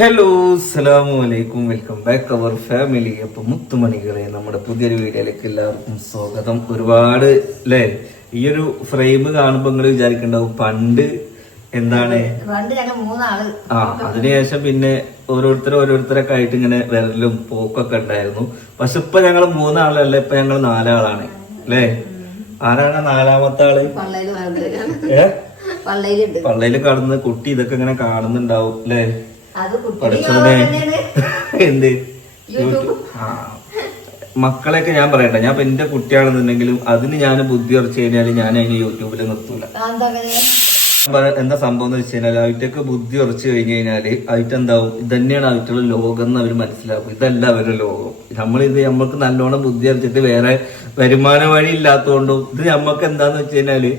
Hello അസ്സലാമു അലൈക്കും, welcome back അവർ family. അപ്പൊ മുത്തുമണികളെ, നമ്മുടെ പുതിയൊരു വീഡിയോയിലേക്ക് എല്ലാവർക്കും സ്വാഗതം. ഒരുപാട് അല്ലേ ഈ ഒരു ഫ്രെയിം കാണുമ്പോ നിങ്ങൾ വിചാരിക്കണ്ടാവും പണ്ട് എന്താണ് അതിനുശേഷം പിന്നെ ഓരോരുത്തരൊക്കെ ആയിട്ട് ഇങ്ങനെ വരലും പോക്കൊക്കെ ഉണ്ടായിരുന്നു. പക്ഷെ ഇപ്പൊ ഞങ്ങൾ മൂന്നാളല്ല, ഇപ്പൊ ഞങ്ങൾ നാലാളാണ് അല്ലേ. ആരാണ് നാലാമത്തെ ആള്? പള്ളയില് കടന്ന് കുട്ടി ഇതൊക്കെ ഇങ്ങനെ കാണുന്നുണ്ടാവും അല്ലേ. പഠിച്ചോനെ എന്ത് മക്കളെയൊക്കെ ഞാൻ പറയട്ടെ, ഞാൻ ഇപ്പൊ എന്റെ കുട്ടിയാണെന്നുണ്ടെങ്കിലും അതിന് ഞാൻ ബുദ്ധി ഉറച്ചു കഴിഞ്ഞാല് ഞാൻ അതിന് യൂട്യൂബിൽ നിർത്തൂല. എന്താ സംഭവം എന്ന് വെച്ച് കഴിഞ്ഞാൽ അവറ്റൊക്കെ ബുദ്ധി ഉറച്ചു കഴിഞ്ഞു കഴിഞ്ഞാല് അവറ്റെന്താവും, ഇതന്നെയാണ് അവറ്റുള്ള ലോകം എന്ന് അവർ മനസ്സിലാക്കും. ഇതല്ല അവരുടെ ലോകം. നമ്മൾക്ക് നല്ലോണം ബുദ്ധി ഉറച്ചിട്ട് വേറെ വരുമാന വഴി ഇല്ലാത്തതുകൊണ്ടും ഇത് നമ്മക്ക് എന്താന്ന് വെച്ച് കഴിഞ്ഞാല്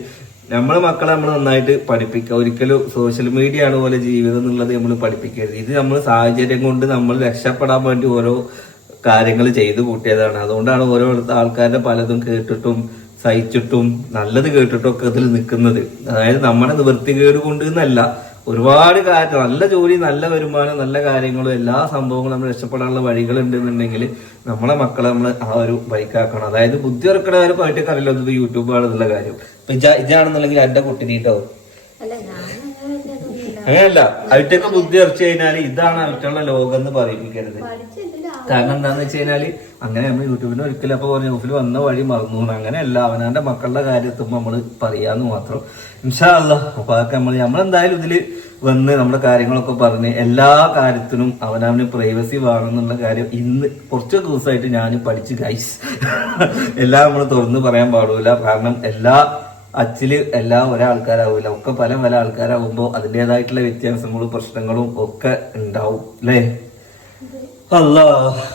നമ്മളെ മക്കളെ നമ്മൾ നന്നായിട്ട് പഠിപ്പിക്കുക. ഒരിക്കലും സോഷ്യൽ മീഡിയ ആണ് പോലെ ജീവിതം എന്നുള്ളത് നമ്മൾ പഠിപ്പിക്കരുത്. ഇത് നമ്മൾ സാഹചര്യം കൊണ്ട് നമ്മൾ രക്ഷപ്പെടാൻ വേണ്ടി ഓരോ കാര്യങ്ങൾ ചെയ്തു കൂട്ടിയതാണ്. അതുകൊണ്ടാണ് ഓരോ ആൾക്കാരുടെ പലതും കേട്ടിട്ടും സഹിച്ചിട്ടും നല്ലത് കേട്ടിട്ടും ഒക്കെ ഇതിൽ നിൽക്കുന്നത്. അതായത് നമ്മുടെ നിവൃത്തികേട് കൊണ്ട് എന്നല്ല, ഒരുപാട് കാര്യം, നല്ല ജോലി, നല്ല വരുമാനം, നല്ല കാര്യങ്ങളും എല്ലാ സംഭവങ്ങളും നമ്മൾ രക്ഷപ്പെടാനുള്ള വഴികൾ ഉണ്ടെന്നുണ്ടെങ്കിൽ നമ്മളെ മക്കളെ നമ്മൾ ആ ഒരു ബൈക്കാക്കണം. അതായത് ബുദ്ധി ഇറക്കണവരെ പോയിട്ടൊക്കെ അറിയില്ല ഇത് യൂട്യൂബ് ആണെന്നുള്ള കാര്യം. ഇപ്പൊ ഇതാണെന്നുണ്ടെങ്കിൽ എന്റെ കുട്ടിനീട്ടോ അങ്ങനെയല്ല, അവറ്റൊക്കെ ബുദ്ധി ഉറച്ചു കഴിഞ്ഞാല് ഇതാണ് അവറ്റുള്ള ലോകം എന്ന് പറയിപ്പിക്കരുത്. കാരണം എന്താന്ന് വെച്ച് കഴിഞ്ഞാല് അങ്ങനെ നമ്മൾ യൂട്യൂബിന് ഒരിക്കലും അപ്പൊ ന്യൂസിൽ വന്ന വഴി മറന്നു. അങ്ങനെയല്ല, അവനാന്റെ മക്കളുടെ കാര്യത്തുമ്പോ നമ്മള് പറയാന്ന് മാത്രം. ഇൻഷാ അല്ലാഹ്. അപ്പൊ അതൊക്കെ നമ്മളെന്തായാലും ഇതില് വന്ന് നമ്മുടെ കാര്യങ്ങളൊക്കെ പറഞ്ഞ് എല്ലാ കാര്യത്തിനും അവനവന് പ്രൈവസി വേണമെന്നുള്ള കാര്യം ഇന്ന് കുറച്ച് ദിവസമായിട്ട് ഞാൻ പഠിച്ച് ഗൈസ്. എല്ലാം നമ്മൾ തുറന്ന് പറയാൻ പാടില്ല. കാരണം എല്ലാ അച്ചില് എല്ലാം ഒരാൾക്കാരാവില്ല, ഒക്കെ പല പല ആൾക്കാരാവുമ്പോ അതിൻ്റെതായിട്ടുള്ള വ്യത്യാസങ്ങളും പ്രശ്നങ്ങളും ഒക്കെ ഉണ്ടാവും അല്ലേ. അല്ല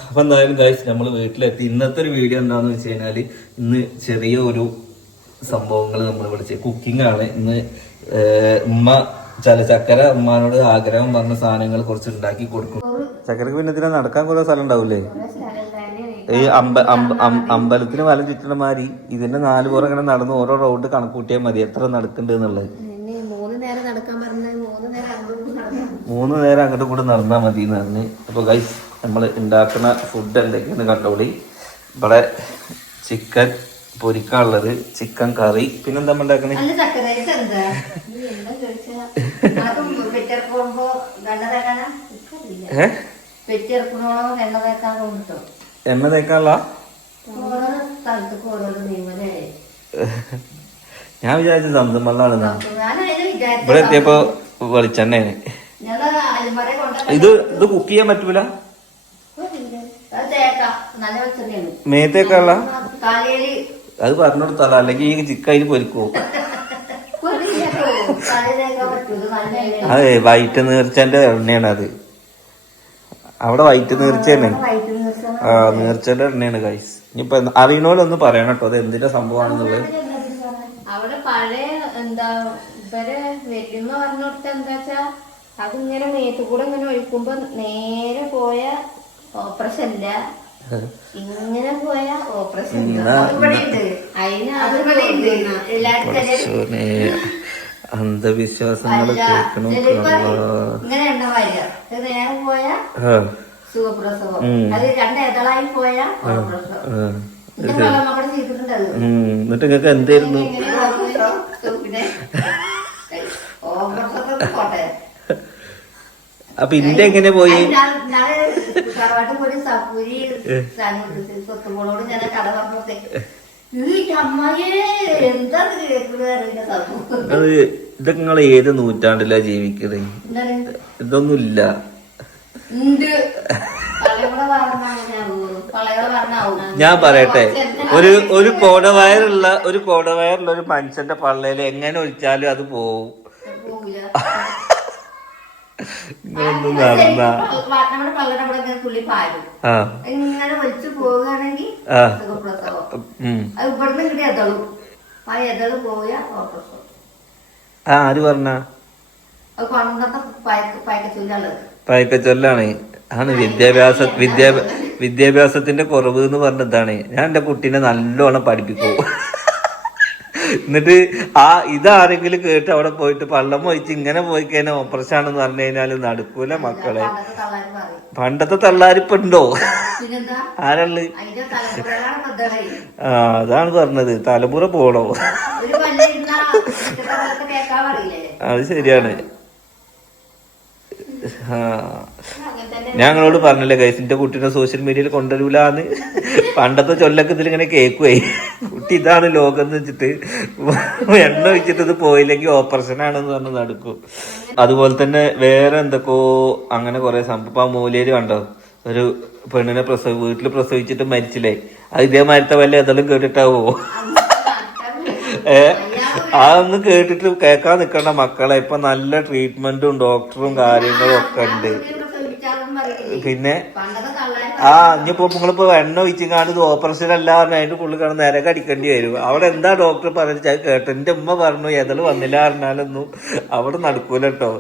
അപ്പൊ എന്തായാലും ഗൈസ് നമ്മൾ വീട്ടിലെത്തി. ഇന്നത്തെ ഒരു വീഡിയോ എന്താന്ന് വെച്ച് കഴിഞ്ഞാല് ഇന്ന് ചെറിയ ഒരു സംഭവങ്ങൾ നമ്മൾ വിളിച്ച് കുക്കിംഗ് ആണ് ഇന്ന്. ഉമ്മ ചക്കര ഉമ്മാനോട് ആഗ്രഹം പറഞ്ഞ സാധനങ്ങൾ കുറച്ച് ഉണ്ടാക്കി കൊടുക്കും. ചക്കരക്ക് പിന്നെ ഇതിനെ നടക്കാൻ കുറെ സ്ഥലം ഉണ്ടാവൂലേ. ഈ അമ്പലത്തിന് വലം ചുറ്റണ മാതിരി ഇതിന്റെ 4 പുറം ഇങ്ങനെ നടന്ന് ഓരോ റൗണ്ട് കണക്കൂട്ടിയാൽ മതി എത്ര നടക്കുന്നുണ്ട് എന്നുള്ളത്. 3 നേരം അങ്ങോട്ട് കൂടെ നടന്നാൽ മതി എന്ന് പറഞ്ഞ്. അപ്പൊ ഗൈസ് നമ്മൾ ഉണ്ടാക്കുന്ന ഫുഡ് എന്തൊക്കെയാണ് കണ്ടോളി. ഇവിടെ ചിക്കൻ പൊരിക്കാനുള്ളത്, ചിക്കൻ കറി, പിന്നെന്താ ഉണ്ടാക്കണേ എണ്ണ തേക്കാനുള്ള. ഞാൻ വിചാരിച്ചു സംസം വെള്ളാണെന്നാ. ഇവിടെ എത്തിയപ്പോ വെളിച്ചെണ്ണയാണ്. ഇത് കുക്ക് ചെയ്യാൻ പറ്റൂല. മേത്തേക്കുള്ള അത് പറഞ്ഞെടുത്താല, അല്ലെങ്കിൽ ഈ ചിക്കൻ അതിന് പൊരിക്കോ. അതെ, വൈറ്റ് നീർച്ചന്റെ എണ്ണയാണ് അത്. അവിടെ വൈറ്റ് നീർച്ച തന്നെ. ആ, നീർച്ചന്റെ എണ്ണയാണ് ഗൈസ്. ഇനിയിപ്പൊ അറിയണോലൊന്ന് പറയണം കേട്ടോ അത് എന്തിന്റെ സംഭവമാണെന്നുള്ളത്. അവിടെ പഴയ എന്താ ഇവരെ വെല്ലുമ്മ പറഞ്ഞോടത്ത് എന്താച്ചാ അതിങ്ങനെ മേത്തു കൂടെ ഇങ്ങനെ ഒഴിക്കുമ്പോ നേരെ പോയ ഓപ്പറേഷൻ ഇല്ല, ഇങ്ങനെ പോയ ഓപ്പറേഷൻ അന്ധവിശ്വാസങ്ങൾ കേൾക്കണം. ഇങ്ങനെ എണ്ണ വാരിക നേരെ പോയ സുഖപ്രസവം, അത് 2 ഏതളായി പോയ ഓപ്പറേഷൻ. എന്നിട്ട് നിങ്ങൾക്ക് എന്തായിരുന്നു? അപ്പൊ ഇന്റെ എങ്ങനെ പോയി? അത് ഇതൊക്കെ നിങ്ങൾ ഏത് നൂറ്റാണ്ടിലാ ജീവിക്കുന്നത്? ഇതൊന്നുമില്ല. ഞാൻ പറയട്ടെ, ഒരു കോടവയറുള്ള ഒരു മനുഷ്യന്റെ പള്ളയിൽ എങ്ങനെ ഒഴിച്ചാലും അത് പോവും. ഇങ്ങനൊന്നും നടന്ന ഇങ്ങനെ വലിച്ചു പോവുകയാണെങ്കിൽ ആര് പറഞ്ഞ പയക്കച്ചൊല്ലാണ്. ആണ് വിദ്യാഭ്യാസത്തിന്റെ കുറവ് എന്ന് പറഞ്ഞതാണ്. ഞാൻ എന്റെ കുട്ടീനെ നല്ലോണം പഠിപ്പിക്കൂ. എന്നിട്ട് ഇതാരെങ്കിലും കേട്ട് അവിടെ പോയിട്ട് പള്ളം പോയിട്ട് ഇങ്ങനെ പോയി കഴിഞ്ഞാൽ ഓപ്പറേഷൻ ആണെന്ന് പറഞ്ഞു കഴിഞ്ഞാല് നടക്കൂല മക്കളെ. പണ്ടത്തെ തള്ളാരിപ്പുണ്ടോ? ആരള്ളു? അതാണ് പറഞ്ഞത്, തലമുറ പോണോ? അത് ശരിയാണ്. ഞങ്ങളോട് പറഞ്ഞില്ലേ ഗൈസ്, എന്റെ കുട്ടീനെ സോഷ്യൽ മീഡിയയിൽ കൊണ്ടുവരൂലെന്ന്. പണ്ടത്തെ ചൊല്ലൊക്കെ ഇതിലിങ്ങനെ കേക്കുവേ, കുട്ടി ഇതാണ് ലോകം എന്ന് വെച്ചിട്ട് എണ്ണ വെച്ചിട്ട് ഇത് പോയില്ലെങ്കിൽ ഓപ്പറേഷൻ ആണെന്ന് പറഞ്ഞ് നടക്കും. അതുപോലെ തന്നെ വേറെ എന്തൊക്കെയോ അങ്ങനെ കുറെ സംഭവം. മൂലേര് കണ്ടോ, ഒരു പെണ്ണിനെ വീട്ടിൽ പ്രസവിച്ചിട്ട് മരിച്ചില്ലേ, അത് ഇതേമാതിരത്തെ വല്ല ഏതെങ്കിലും കേട്ടിട്ടാവോ? അതൊന്നും കേട്ടിട്ട് കേൾക്കാൻ നിക്കണ്ട മക്കളെ. ഇപ്പൊ നല്ല ട്രീറ്റ്മെന്റും ഡോക്ടറും കാര്യങ്ങളും ഒക്കെ ഉണ്ട്. പിന്നെ ഇനിയിപ്പോ നിങ്ങളിപ്പോ എണ്ണ ഒഴിച്ചിങ്ങാണ്ട് ഇത് ഓപ്പറേഷൻ അല്ല പറഞ്ഞ അതിന്റെ പുള്ളി കാണുന്ന നേരെ അടിക്കേണ്ടി വരും. അവിടെ എന്താ ഡോക്ടർ പറഞ്ഞത് അത് കേട്ടോ. എന്റെ ഉമ്മ പറഞ്ഞു ഏതായാലും വന്നില്ല പറഞ്ഞാലൊന്നും അവിടെ നടക്കൂല കേട്ടോ.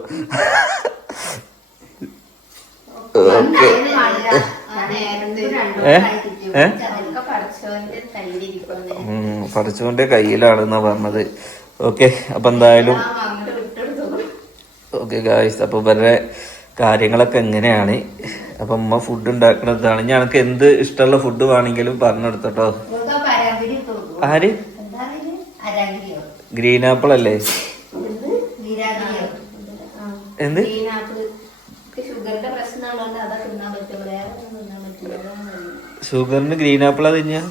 പഠിച്ചോന്റെ കയ്യിലാണെന്നാ പറഞ്ഞത്. ഓക്കെ, അപ്പൊ എന്തായാലും ഓക്കെ ഗായ്സ്, അപ്പൊ ഇവരുടെ കാര്യങ്ങളൊക്കെ എങ്ങനെയാണ്. അപ്പൊ ഉമ്മ ഫുഡ് ഉണ്ടാക്കുന്നതാണ്. ഞങ്ങൾക്ക് എന്ത് ഇഷ്ടമുള്ള ഫുഡ് വേണമെങ്കിലും പറഞ്ഞെടുത്തോട്ടോ. ആര്? ഗ്രീൻ ആപ്പിൾ അല്ലേ? എന്ത്? ഷുഗറിന് ഗ്രീൻ ആപ്പിളാ തിന്നാ?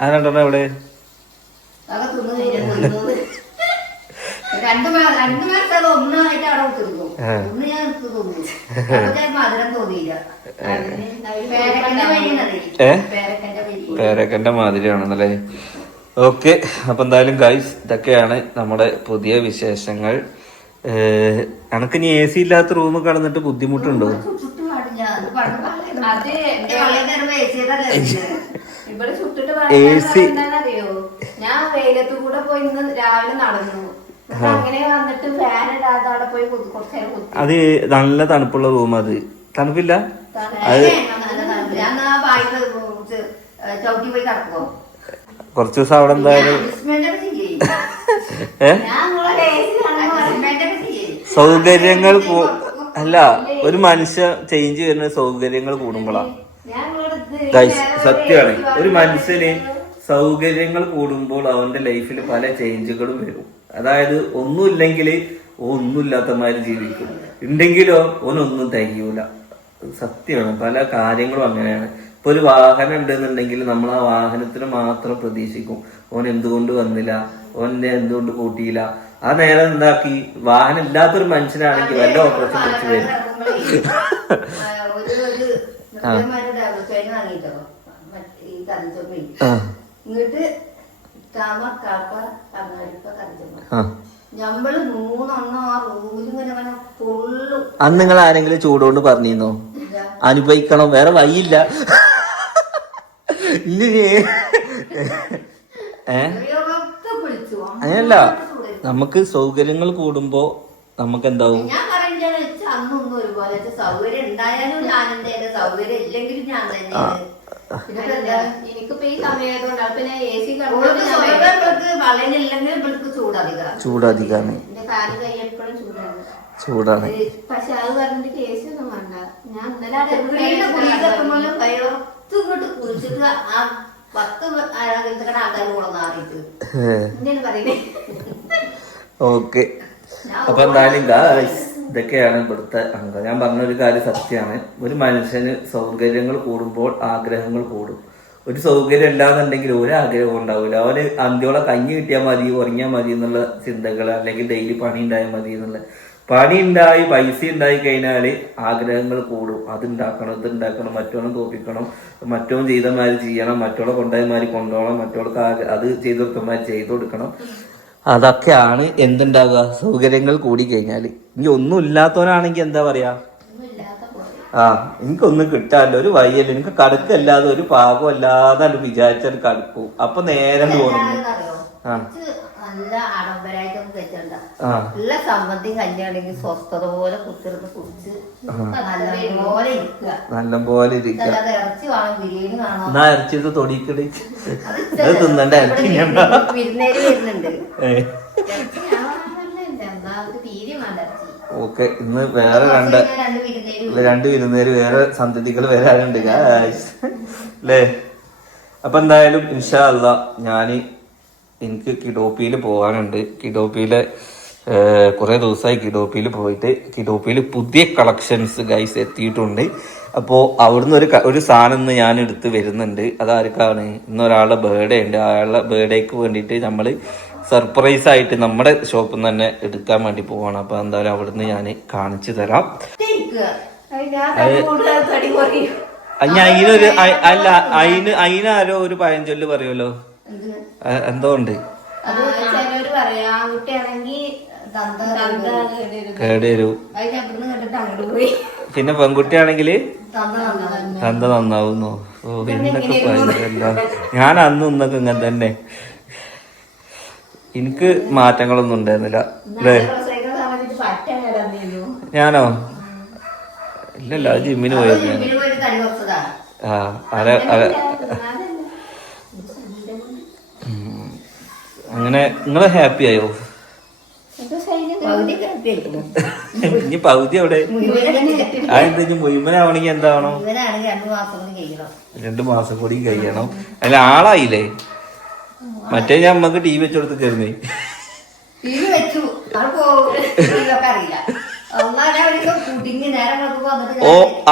ആ രണ്ടെണ്ണം എവിടെ? പേരക്കന്റെ മാതിരിയാണെന്നല്ലേ? ഓക്കെ, അപ്പൊ എന്തായാലും ഗൈസ് ഇതൊക്കെയാണ് നമ്മുടെ പുതിയ വിശേഷങ്ങൾ. എനക്ക് ഇനി AC ഇല്ലാത്ത റൂമിൽ കിടന്നിട്ട് ബുദ്ധിമുട്ടുണ്ടോ? അറിയോ, ഞാൻ വെയിലത്ത് കൂടെ പോയി ഇന്ന് രാവിലെ നടന്നു. അങ്ങനെ വന്നിട്ട് ഫാൻ ഇടാതെ അവിടെ പോയി കുറച്ചേരം. അത് നല്ല തണുപ്പുള്ള റൂം. അത് തണുപ്പില്ല. അത് കുറച്ചു ദിവസം അവിടെ എന്തായാലും സൗകര്യങ്ങൾ അല്ല, ഒരു മനുഷ്യ ചേഞ്ച് വരുന്ന സൗകര്യങ്ങൾ കൂടുമ്പോളാ. സത്യമാണ്, ഒരു മനുഷ്യന് സൗകര്യങ്ങൾ കൂടുമ്പോൾ അവന്റെ ലൈഫിൽ പല ചേഞ്ചുകളും വരും. അതായത് ഒന്നുമില്ലെങ്കിൽ ഒന്നുമില്ലാത്തമാര് ജീവിക്കും, ഉണ്ടെങ്കിലോ ഓനൊന്നും തികയൂല. സത്യമാണ്, പല കാര്യങ്ങളും അങ്ങനെയാണ്. ഇപ്പൊ ഒരു വാഹനം ഉണ്ടെന്നുണ്ടെങ്കിൽ നമ്മൾ ആ വാഹനത്തിന് മാത്രം പ്രതീക്ഷിക്കും. ഓൻ എന്തുകൊണ്ട് വന്നില്ല, ഓനെ എന്തുകൊണ്ട് കൂട്ടിയില്ല. ആ നേരം എന്താക്കി, വാഹനം ഇല്ലാത്തൊരു മനുഷ്യനാണെങ്കിൽ വല്ല ഓപ്പറേഷൻ പിടിച്ചു വരും. ഇങ്ങോട്ട് അന്ന് നിങ്ങൾ ആരെങ്കിലും ചൂടുകൊണ്ട് പറഞ്ഞിരുന്നോ അനുഭവിക്കണം, വേറെ വഴിയില്ല? അങ്ങനല്ല, നമുക്ക് സൗകര്യങ്ങൾ കൂടുമ്പോ നമുക്ക് എന്താവും? അന്നൊന്നും ഒരുപോലെ സൗകര്യം ഉണ്ടായാലും ഞാൻ എന്റെ സൗകര്യം ഇല്ലെങ്കിലും ഞാൻ തന്നെ. എനിക്കിപ്പോ ഈ സമയമായതുകൊണ്ടാണ് പിന്നെ AC വളരില്ലെങ്കിൽ ഇവൾക്ക് ചൂടധികമാണ്. എന്റെ കാല് കൈ എപ്പോഴും ചൂടാണ്. പക്ഷെ അത് പറഞ്ഞിട്ട് AC ഒന്നും വേണ്ട. ഞാൻ ഇന്നലെ കയർത്ത് ഇങ്ങോട്ട് കുളിച്ചിട്ട് ആ 10 ആൾക്കാർ കൊളന്നാറിയിട്ട് ഇങ്ങനെ പറയുന്നേ. ഓക്കെ, അപ്പൊ എന്തായാലും ഇതൊക്കെയാണ് ഇവിടുത്തെ അംഗം. ഞാൻ പറഞ്ഞൊരു കാര്യം സത്യമാണ്, ഒരു മനുഷ്യന് സൗകര്യങ്ങൾ കൂടുമ്പോൾ ആഗ്രഹങ്ങൾ കൂടും. ഒരു സൗകര്യം ഇല്ലാന്നുണ്ടെങ്കിൽ ഒരു ആഗ്രഹം ഉണ്ടാവില്ല. അവന് അന്ത്യോളം കഞ്ഞി കിട്ടിയാൽ മതി, ഉറങ്ങിയാൽ മതി എന്നുള്ള ചിന്തകൾ, അല്ലെങ്കിൽ ഡെയിലി പണി ഉണ്ടായാൽ മതി എന്നുള്ള. പണി ഉണ്ടായി പൈസ ഉണ്ടായി കഴിഞ്ഞാൽ ആഗ്രഹങ്ങൾ കൂടും. അതുണ്ടാക്കണം, ഇതുണ്ടാക്കണം, മറ്റോണം തോപ്പിക്കണം, മറ്റോൻ ചെയ്തമാതിരി ചെയ്യണം, മറ്റോളെ കൊണ്ടുപോയമാതിരി കൊണ്ടുപോകണം, മറ്റോൾക്ക് അത് ചെയ്തു കൊടുക്കമാതിരി ചെയ്തു കൊടുക്കണം. അതൊക്കെയാണ് എന്തുണ്ടാവുക, സൗകര്യങ്ങൾ കൂടി കഴിഞ്ഞാൽ. ഇനി ഒന്നും ഇല്ലാത്തവനാണെങ്കിൽ എന്താ പറയാ, എനിക്കൊന്നും കിട്ടാല്ലോ, ഒരു വയ്യല്ല, എനിക്ക് കടുക്കല്ലാതെ ഒരു പാകം അല്ലാതെ വിചാരിച്ചാൽ കടുക്കും. അപ്പൊ നേരം തോന്നുന്നു. നല്ല ആഡംബരമായിട്ടൊന്നും വെച്ചിട്ടുണ്ട എല്ലാ സംബന്ധിയും കല്യാണെങ്കിൽ സ്വസ്ഥത പോലെ കുത്തിരുന്ന് കുടിച്ച് നല്ലപോലെ ഇരിക്കുക. നല്ലപോലെ അല്ലാതെ ഇറച്ചി വേണം, ബിരിയാണി വേണം. ഇറച്ചിയത് തൊടിക്കടി അത് തിന്നണ്ട. വിരുന്നേര് വരുന്നുണ്ട്. ഓക്കെ, ഇന്ന് വേറെ രണ്ട് വിരുന്നേര് വേറെ സന്തതികൾ വരാനുണ്ട് അല്ലേ? അപ്പൊ എന്തായാലും ഇൻഷാ അല്ലാ എനിക്ക് കിഡോപ്പിയിൽ പോകാനുണ്ട്. കിഡോപ്പിയിലെ കുറെ ദിവസമായി കിഡോപ്പിയിൽ പോയിട്ട് കിഡോപ്പിയിൽ പുതിയ കളക്ഷൻസ് ഗൈസ് എത്തിയിട്ടുണ്ട്. അപ്പോൾ അവിടുന്ന് ഒരു സാധനം ഇന്ന് ഞാൻ എടുത്ത് വരുന്നുണ്ട്. അതാർക്കാണ്? ഇന്നൊരാളുടെ ബർത്ത്ഡേ ഉണ്ട്. അയാളുടെ ബർത്ത്ഡേക്ക് വേണ്ടിയിട്ട് നമ്മൾ സർപ്രൈസ് ആയിട്ട് നമ്മുടെ ഷോപ്പിൽ നിന്ന് തന്നെ എടുക്കാൻ വേണ്ടി പോവാണ്. അപ്പൊ എന്തായാലും അവിടുന്ന് ഞാൻ കാണിച്ചു തരാം. അതിനൊരു അല്ല അതിനാരോ ഒരു പഴഞ്ചൊല്ല് പറയുമല്ലോ, എന്തോ ഉണ്ട്, കേടു. പിന്നെ പെൺകുട്ടിയാണെങ്കില് തന്ത നന്നാവുന്നു. ഓ, എന്തൊക്കെ പറയുന്നില്ല. ഞാൻ അന്നും ഇന്നൊക്കെ ഇങ്ങനെ തന്നെ. എനിക്ക് മാറ്റങ്ങളൊന്നും ഉണ്ടായിരുന്നില്ല അല്ലേ? ഞാനോ? ഇല്ലല്ല, ജിമ്മിന് പോയിരുന്നു. അങ്ങനെ നിങ്ങള് ഹാപ്പി ആയോ? ഇനി പകുതി എവിടെ? അതെന്താ മുഴുവനാവണെങ്കി എന്താവണം? 2 മാസം കൂടി കഴിയണം. അല്ല ആളായില്ലേ? മറ്റേ ഞാൻ അമ്മക്ക് ടി വി വെച്ച് കൊടുത്ത് കയറുന്നേ.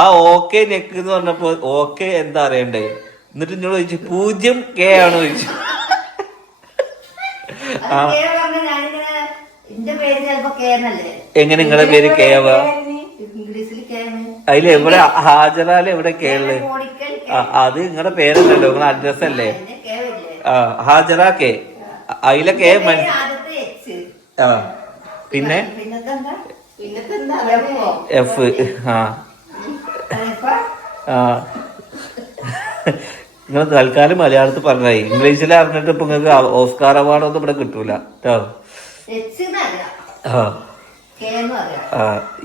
ആ ഓക്കെ നെക്ക് എന്ന് പറഞ്ഞപ്പോ ഓക്കെ എന്താ അറിയണ്ടേ? എന്നിട്ട് എന്നോട് ചോദിച്ചു 0K ആണോ ചോദിച്ചു. എങ്ങനെ നിങ്ങളെ പേര് കെ ആവാ? അതില് എവിടെ ഹാജറാല് എവിടെ കേള്? അത് നിങ്ങളുടെ പേരല്ലല്ലോ, നിങ്ങളെ അഡ്രസ് അല്ലേ? ഹാജറ കെ, അതിലെ കെ പിന്നെ എഫ്. നിങ്ങൾ തൽക്കാലം മലയാളത്തിൽ പറഞ്ഞായി. ഇംഗ്ലീഷിൽ അറിഞ്ഞിട്ട് ഇപ്പൊ നിങ്ങൾക്ക് ഓസ്കാർ അവാർഡൊന്നും ഇവിടെ കിട്ടൂല കേട്ടോ.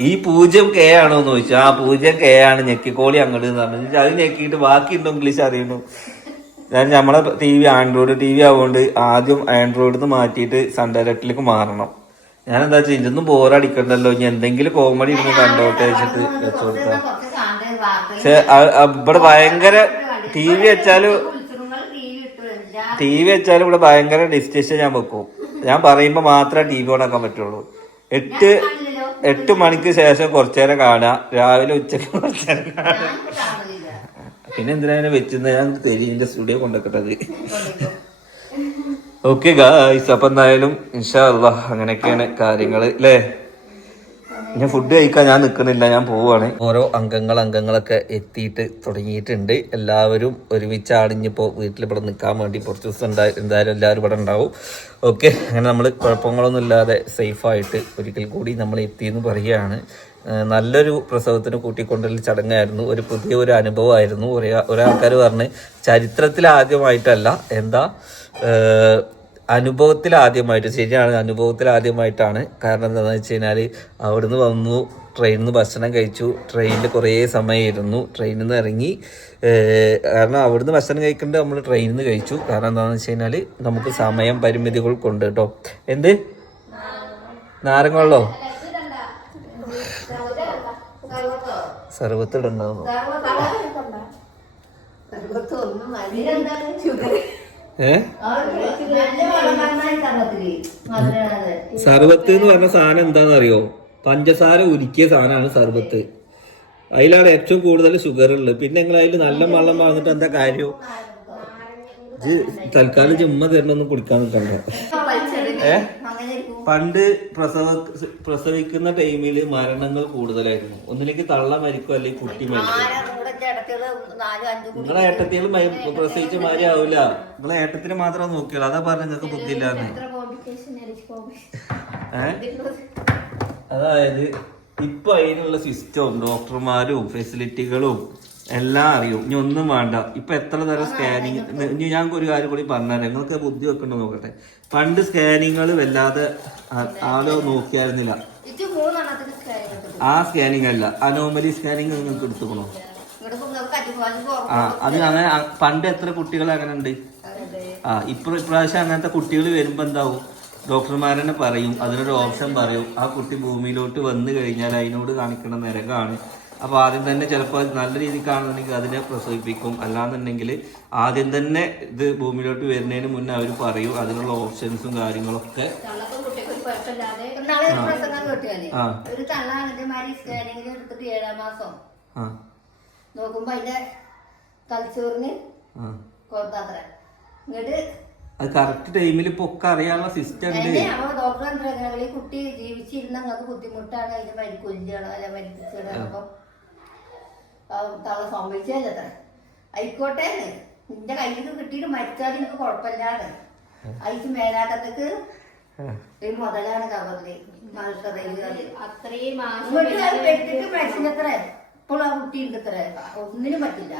ഈ 0K ആണോന്ന് ചോദിച്ചു. ആ 0K ആണ്, ഞെക്കിക്കോളി അങ്ങോട്ട് എന്ന് പറഞ്ഞു. അത് ഞെക്കിയിട്ട് ബാക്കിയുണ്ടോ ഇംഗ്ലീഷ് അറിയണു. നമ്മളെ TV ആൻഡ്രോയിഡ് TV ആവുകൊണ്ട് ആദ്യം ആൻഡ്രോയിഡ് നിന്ന് മാറ്റിയിട്ട് സൺ ഡയറക്റ്റിലേക്ക് മാറണം. ഞാൻ എന്താ വെച്ചാൽ ഇതൊന്നും ബോറടിക്കണ്ടല്ലോ, ഇനി എന്തെങ്കിലും കോമഡി ഇരുന്ന് കണ്ടോട്ടെ വെച്ചിട്ട് വെച്ചു കൊടുക്കാം. പക്ഷെ ഇവിടെ ഭയങ്കര TV വെച്ചാലും ഇവിടെ ഭയങ്കര ഡിസ്റ്റൻസ് ഞാൻ വെക്കും. ഞാൻ പറയുമ്പോ മാത്രമേ TV ഓണാക്കാൻ പറ്റുള്ളൂ. 8 മണിക്ക് ശേഷം കുറച്ചേരം കാണാം, രാവിലെ ഉച്ചക്ക് കുറച്ചേരം കാണാം. പിന്നെ എന്തിനാ വെച്ചിരുന്ന ഞാൻ തെരീന്റെ സ്റ്റുഡിയോ കൊണ്ടുവെക്കട്ടത്. ഓക്കെ ഗായ്സ്, അപ്പൊ എന്തായാലും ഇൻഷാ അല്ലാഹ് അങ്ങനെയൊക്കെയാണ് കാര്യങ്ങള് അല്ലേ? ഞാൻ ഫുഡ് കഴിക്കാൻ ഞാൻ നിൽക്കുന്നില്ല, ഞാൻ പോവാണ്. ഓരോ അംഗങ്ങളൊക്കെ എത്തിയിട്ട് തുടങ്ങിയിട്ടുണ്ട്. എല്ലാവരും ഒരുമിച്ചാണ് ഇനിയിപ്പോൾ വീട്ടിൽ ഇവിടെ നിൽക്കാൻ വേണ്ടി കുറച്ച് ദിവസം എന്തായാലും എല്ലാവരും ഇവിടെ ഉണ്ടാവും. ഓക്കെ, അങ്ങനെ നമ്മൾ കുഴപ്പങ്ങളൊന്നും ഇല്ലാതെ സേഫായിട്ട് ഒരിക്കൽ കൂടി നമ്മൾ എത്തിയെന്ന് പറയുകയാണ്. നല്ലൊരു പ്രസവത്തിന് കൂട്ടിക്കൊണ്ടൊരു ചടങ്ങായിരുന്നു. പുതിയൊരു അനുഭവമായിരുന്നു. ഒരാൾക്കാർ പറഞ്ഞ് ചരിത്രത്തിൽ ആദ്യമായിട്ടല്ല, അനുഭവത്തിൽ ആദ്യമായിട്ട്. ശരിയാണ്, അനുഭവത്തിൽ ആദ്യമായിട്ടാണ്. കാരണം എന്താണെന്ന് വെച്ച് കഴിഞ്ഞാൽ അവിടുന്ന് വന്നു, ട്രെയിനിൽ നിന്ന് ഭക്ഷണം കഴിച്ചു, ട്രെയിനിൽ കുറേ സമയം ഇരുന്നു, ട്രെയിനിൽ നിന്ന് ഇറങ്ങി. കാരണം അവിടുന്ന് ഭക്ഷണം കഴിക്കേണ്ടത് നമ്മൾ ട്രെയിനിൽ നിന്ന് കഴിച്ചു. കാരണം എന്താണെന്ന് വെച്ച് കഴിഞ്ഞാൽ നമുക്ക് സമയം പരിമിതികൾ കൊണ്ട് കേട്ടോ. എന്ത് നാരങ്ങ വെള്ളോ സർവത്തിടുണ്ടാവുന്നു? സർബത്ത് എന്ന് പറഞ്ഞ സാധനം എന്താണെന്ന് അറിയോ? പഞ്ചസാര ഉരുക്കിയ സാധനമാണ് സർബത്ത്. അതിലാണ് ഏറ്റവും കൂടുതൽ ഷുഗർ ഉള്ളത്. പിന്നെ നിങ്ങൾ അതിൽ നല്ല വെള്ളം വാങ്ങിട്ട് എന്താ കാര്യം? തൽക്കാലം ചുമ്മാ തരണൊന്നും കുടിക്കാൻ നിൽക്കണ്ട. പണ്ട് പ്രസവിക്കുന്ന ടൈമില് മരണങ്ങൾ കൂടുതലായിരുന്നു. ഒന്നിലേക്ക് തള്ള മരിക്കും, അല്ലെങ്കിൽ കുട്ടി മരിക്കും. നിങ്ങളെ ഏട്ടത്തികൾ പ്രസവിച്ച മാതിരി ആവൂല. നിങ്ങളെ ഏട്ടത്തിന് മാത്രം നോക്കിയാലോ. അതാ പറഞ്ഞ നിങ്ങൾക്ക് ബുദ്ധിയില്ലാന്ന്. അതായത് ഇപ്പൊ അതിനുള്ള സിസ്റ്റവും ഡോക്ടർമാരും ഫെസിലിറ്റികളും എല്ലാം അറിയും. ഇനി ഒന്നും വേണ്ട. ഇപ്പൊ എത്ര തരം സ്കാനിങ്. ഇനി ഞാൻ ഒരു കാര്യം കൂടി പറഞ്ഞാൽ നിങ്ങൾക്ക് ബുദ്ധി വെക്കണ്ടോ നോക്കട്ടെ. പണ്ട് സ്കാനിങ്ങൾ വല്ലാതെ ആളോ നോക്കിയായിരുന്നില്ല. ആ സ്കാനിങ് അല്ല, അനോമലി സ്കാനിങ് നിങ്ങൾക്ക് എടുത്തുക്കണോ? ആ അത് അങ്ങനെ പണ്ട് എത്ര കുട്ടികൾ അങ്ങനെ ഉണ്ട്. ഇപ്രാവശ്യം അങ്ങനത്തെ കുട്ടികൾ വരുമ്പോ എന്താവും, ഡോക്ടർമാരെന്നെ പറയും, അതിനൊരു ഓപ്ഷൻ പറയും. ആ കുട്ടി ഭൂമിയിലോട്ട് വന്നു കഴിഞ്ഞാൽ അതിനോട് കാണിക്കുന്ന നരകാണ്. അപ്പൊ ആദ്യം തന്നെ ചിലപ്പോൾ നല്ല രീതിക്കാണെന്നുണ്ടെങ്കിൽ അതിനെ പ്രസവിപ്പിക്കും. അല്ലാന്നുണ്ടെങ്കിൽ ആദ്യം തന്നെ ഇത് ഭൂമിയിലോട്ട് വരുന്നതിന് മുന്നേ അവർ പറയും അതിനുള്ള ഓപ്ഷൻസും കാര്യങ്ങളൊക്കെ. ഒരു തള്ള സ്കാനിങ്ങിൽ എടുത്തിട്ട് 7 മാസം നോക്കുമ്പോ അതിന്റെ തലച്ചോറിന് കൊടുത്താത്ര. എന്നിട്ട് അത് കറക്റ്റ് ടൈമിൽ ഇപ്പൊ ഒക്കെ അറിയാനുള്ള സിസ്റ്റം ഉണ്ട്. ഡോക്ടർ എന്താ, ഈ കുട്ടി ജീവിച്ചിരുന്ന നിങ്ങൾക്ക് ബുദ്ധിമുട്ടാണ്, അതിന് മരിക്കൊല്ലാണ് അല്ല മരിപ്പിച്ചത്. അപ്പൊ തള്ള സംഭവിച്ചല്ലേ, ആയിക്കോട്ടെ നിന്റെ കയ്യിൽ കിട്ടിയിട്ട് മരിച്ചാൽ എനിക്ക് കുഴപ്പമില്ലാതെ അയച്ച് മേലാട്ടത്തേക്ക് ഒരു മുതലാണ് കവറില് അത്രയും മരിച്ചിനത്ര. ഇപ്പോൾ ആ കുട്ടി ഉണ്ടത്ര, ഒന്നിനും പറ്റില്ല.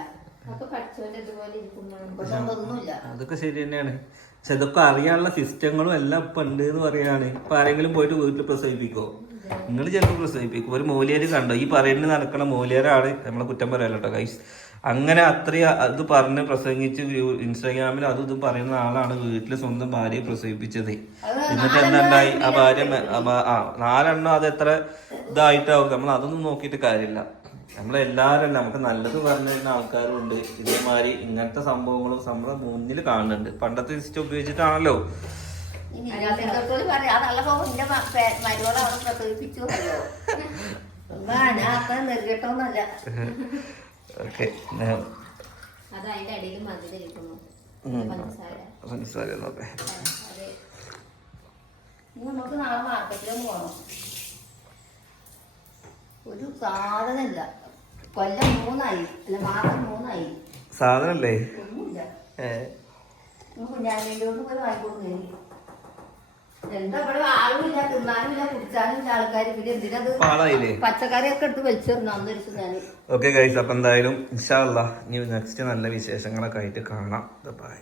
അതൊക്കെ ശരി തന്നെയാണ്. പക്ഷെ ഇതൊക്കെ അറിയാനുള്ള സിസ്റ്റങ്ങളും എല്ലാം ഇപ്പൊ ഉണ്ട് എന്ന് പറയാണ്. ഇപ്പൊ ആരെങ്കിലും പോയിട്ട് വീട്ടിൽ പ്രസവിപ്പിക്കോ? നിങ്ങൾ ചിലപ്പോൾ പ്രസവിപ്പിക്കും. ഒരു മൂല്യര് കണ്ടോ, ഈ പറയുന്നത് നടക്കണ മൂല്യരാണ്. നമ്മളെ കുറ്റം പറയാലോ കേട്ടോ ഗൈസ്. അങ്ങനെ അത്രയും അത് പറഞ്ഞ് പ്രസംഗിച്ച് ഇൻസ്റ്റാഗ്രാമിൽ അതും ഇതും പറയുന്ന ആളാണ് വീട്ടിൽ സ്വന്തം ഭാര്യയെ പ്രസവിപ്പിച്ചത്. എന്നിട്ട് എന്തായി, ആ ഭാര്യ 4 അത് എത്ര ഇതായിട്ടാവും. നമ്മൾ അതൊന്നും നോക്കിയിട്ട് കാര്യമില്ല. നമ്മളെല്ലാവരും നമുക്ക് നല്ലത് പറഞ്ഞു തരുന്ന ആൾക്കാരും ഉണ്ട്. ഇതേമാതിരി ഇങ്ങനത്തെ സംഭവങ്ങളും നമ്മളെ മുന്നിൽ കാണുന്നുണ്ട്. പണ്ടത്തെ സിസ്റ്റം ഉപയോഗിച്ചിട്ടാണല്ലോ. ഓക്കെ പഞ്ചസാര നോക്കേ. നമുക്ക് നാളെ മാർക്കറ്റിലും പോകണം. ഒരു സാധനമില്ല. കൊല്ലം 3 അല്ല മാസം 3 സാധനല്ലേ? ഒന്നുമില്ല. കുഞ്ഞാലിലോട്ട് പോയി വാങ്ങിക്കൊടുക്കുന്നേ. എന്താ ഇവിടെ ആളുമില്ല, തിന്നാനും ഇല്ല, കുടിച്ചാനും ഇല്ല ആൾക്കാർ. പിന്നെ എന്തിനത് പച്ചക്കറിയൊക്കെ എടുത്ത് വലിച്ചെറിഞ്ഞു അന്നൊരു ദിവസം ഞാൻ. ഓക്കെ ഗൈസ്, അപ്പൊ എന്തായാലും ഇൻഷാ അല്ലാഹ് ഇനി നെക്സ്റ്റ് നല്ല വിശേഷങ്ങളൊക്കെ ആയിട്ട് കാണാം. ബൈ.